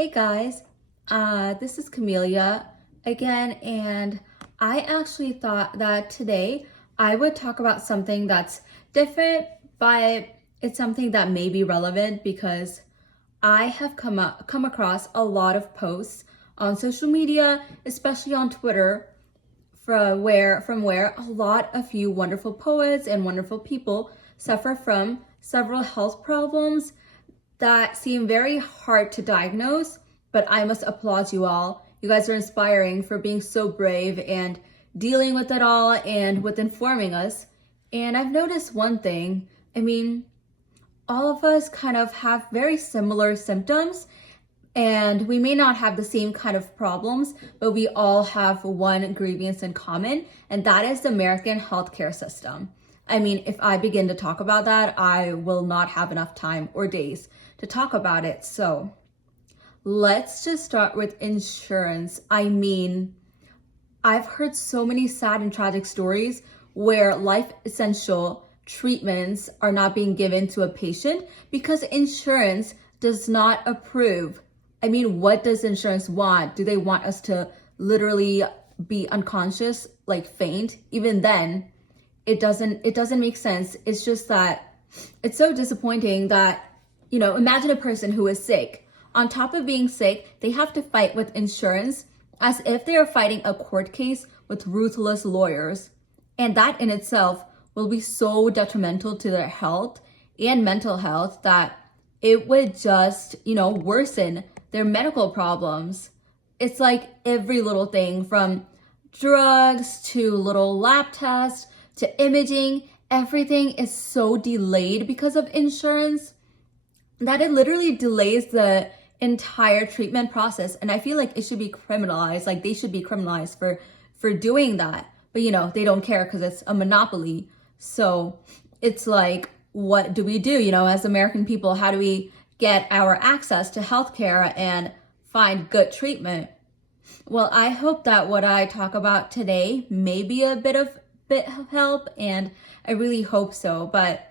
Hey guys, this is Camelia again, and I actually thought that today I would talk about something that's different, but it's something that may be relevant because I have come across a lot of posts on social media, especially on Twitter, from where a lot of you wonderful poets and wonderful people suffer from several health problems that seem very hard to diagnose, but I must applaud you all. You guys are inspiring for being so brave and dealing with it all and with informing us. And I've noticed one thing. All of us kind of have very similar symptoms, and we may not have the same kind of problems, but we all have one grievance in common, and that is the American healthcare system. If I begin to talk about that, I will not have enough time or days to talk about it. So let's just start with insurance. I've heard so many sad and tragic stories where life essential treatments are not being given to a patient because insurance does not approve. What does insurance want? Do they want us to literally be unconscious, like faint? Even then, it doesn't make sense. It's just that it's so disappointing that, imagine a person who is sick. On top of being sick, they have to fight with insurance as if they are fighting a court case with ruthless lawyers. And that in itself will be so detrimental to their health and mental health that it would just, worsen their medical problems. It's like every little thing from drugs to little lab tests to imaging, everything is so delayed because of insurance that it literally delays the entire treatment process. And I feel like it should be criminalized. Like they should be criminalized for doing that. But they don't care because it's a monopoly. So it's like, what do we do? As American people, how do we get our access to healthcare and find good treatment? Well, I hope that what I talk about today may be a bit of help, and I really hope so. But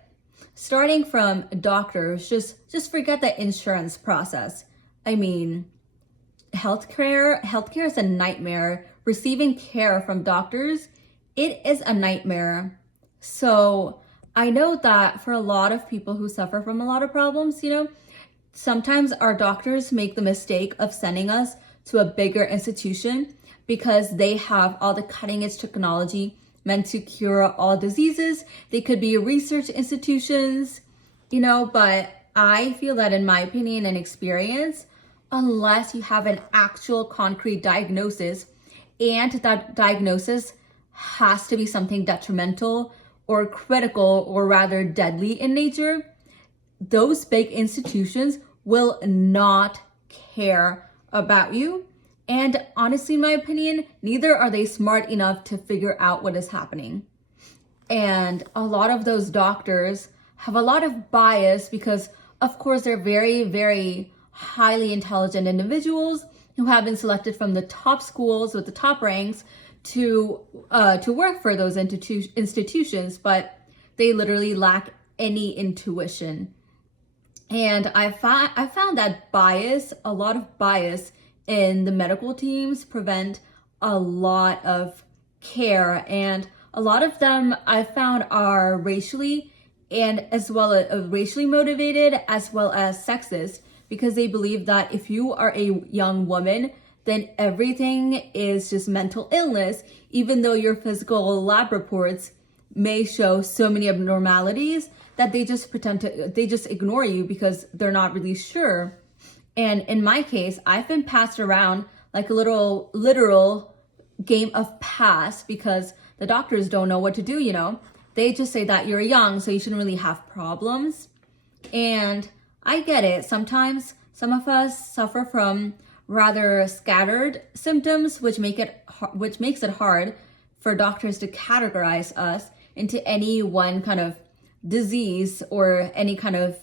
starting from doctors, just forget the insurance process. Healthcare is a nightmare. Receiving care from doctors, it is a nightmare. So I know that for a lot of people who suffer from a lot of problems, sometimes our doctors make the mistake of sending us to a bigger institution because they have all the cutting edge technology meant to cure all diseases. They could be research institutions, but I feel that in my opinion and experience, unless you have an actual concrete diagnosis, and that diagnosis has to be something detrimental or critical or rather deadly in nature, those big institutions will not care about you. And honestly, in my opinion, neither are they smart enough to figure out what is happening. And a lot of those doctors have a lot of bias because, of course, they're very, very highly intelligent individuals who have been selected from the top schools with the top ranks to work for those institutions, but they literally lack any intuition. And I found that a lot of bias in the medical teams prevent a lot of care, and a lot of them I found are racially and as well as racially motivated as well as sexist, because they believe that if you are a young woman, then everything is just mental illness, even though your physical lab reports may show so many abnormalities that they just ignore you because they're not really sure. And in my case, I've been passed around like a literal game of pass because the doctors don't know what to do, They just say that you're young, so you shouldn't really have problems. And I get it. Sometimes some of us suffer from rather scattered symptoms, which makes it hard for doctors to categorize us into any one kind of disease or any kind of,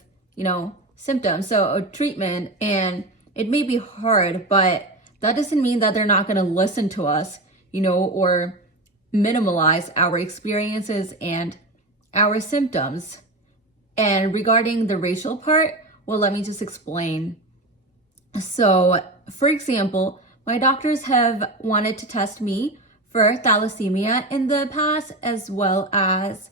symptom. So a treatment, and it may be hard, but that doesn't mean that they're not going to listen to us, or minimize our experiences and our symptoms. And regarding the racial part, well, let me just explain. So, for example, my doctors have wanted to test me for thalassemia in the past, as well as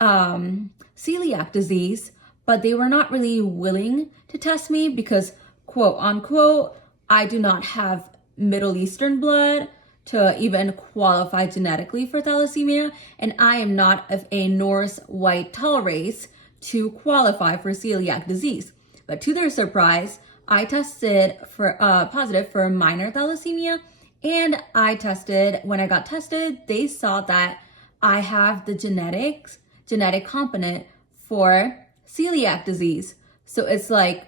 celiac disease, but they were not really willing to test me because, quote unquote, I do not have Middle Eastern blood to even qualify genetically for thalassemia, and I am not of a Norse white tall race to qualify for celiac disease. But to their surprise, I tested for positive for minor thalassemia, and when I got tested, they saw that I have the genetic component for celiac disease. So it's like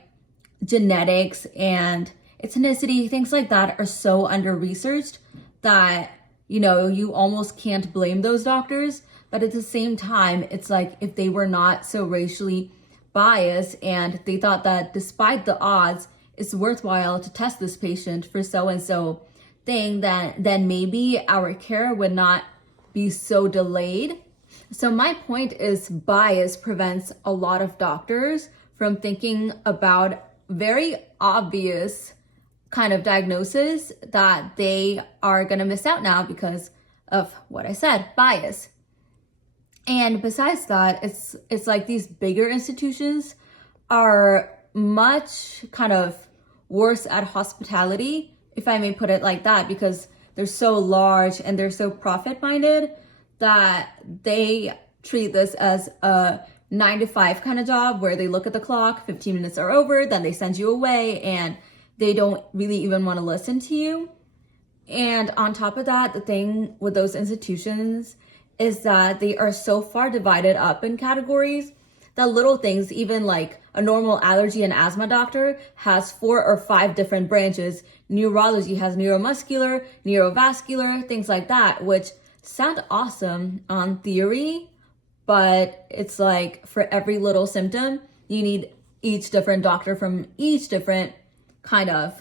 genetics and ethnicity, things like that are so under-researched that, you almost can't blame those doctors. But at the same time, it's like if they were not so racially biased and they thought that despite the odds, it's worthwhile to test this patient for so-and-so thing, then maybe our care would not be so delayed. So my point is bias prevents a lot of doctors from thinking about very obvious kind of diagnosis that they are going to miss out now because of what I said, bias. And besides that, it's like these bigger institutions are much kind of worse at hospitality, if I may put it like that, because they're so large and they're so profit-minded that they treat this as a 9 to 5 kind of job where they look at the clock, 15 minutes are over, then they send you away, and they don't really even want to listen to you. And on top of that, the thing with those institutions is that they are so far divided up in categories that little things, even like a normal allergy and asthma doctor has 4 or 5 different branches. Neurology has neuromuscular, neurovascular, things like that, which sound awesome on theory, but it's like for every little symptom, you need each different doctor from each different kind of,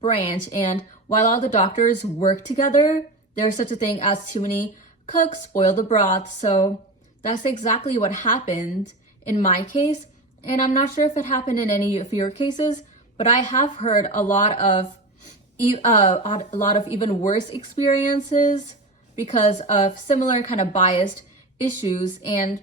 branch. And while all the doctors work together, there's such a thing as too many cooks spoil the broth. So that's exactly what happened in my case. And I'm not sure if it happened in any of your cases, but I have heard a lot of even worse experiences because of similar kind of biased issues. And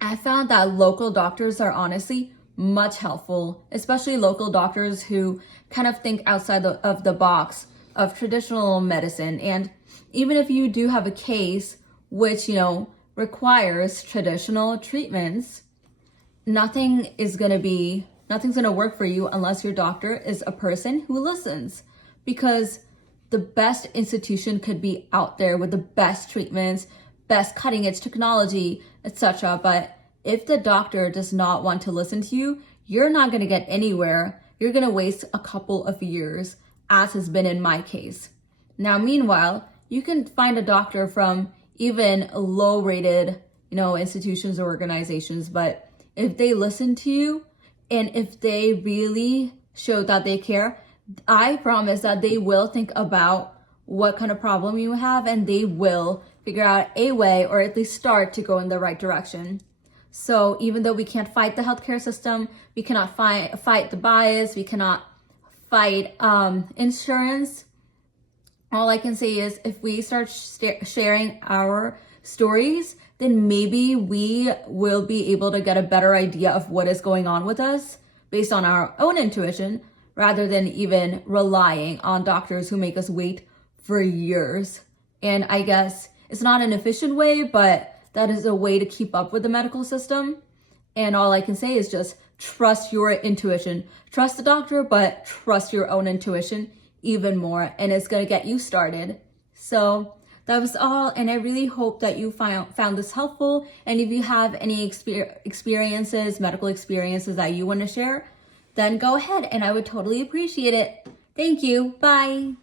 I found that local doctors are honestly much helpful, especially local doctors who kind of think outside of the box of traditional medicine. And even if you do have a case which, requires traditional treatments, nothing's going to work for you unless your doctor is a person who listens, because the best institution could be out there with the best treatments, best cutting edge technology, etc. But if the doctor does not want to listen to you, you're not going to get anywhere. You're going to waste a couple of years, as has been in my case. Now, meanwhile, you can find a doctor from even low-rated, institutions or organizations, but if they listen to you and if they really show that they care, I promise that they will think about what kind of problem you have and they will figure out a way, or at least start to go in the right direction. So even though we can't fight the healthcare system, we cannot fight the bias, we cannot fight insurance, all I can say is if we start sharing our stories, then maybe we will be able to get a better idea of what is going on with us based on our own intuition, rather than even relying on doctors who make us wait for years. And I guess it's not an efficient way, but that is a way to keep up with the medical system. And all I can say is just trust your intuition. Trust the doctor, but trust your own intuition even more, and it's going to get you started. So that was all, and I really hope that you found this helpful. And if you have any experiences, medical experiences that you want to share, then go ahead, and I would totally appreciate it. Thank you. Bye.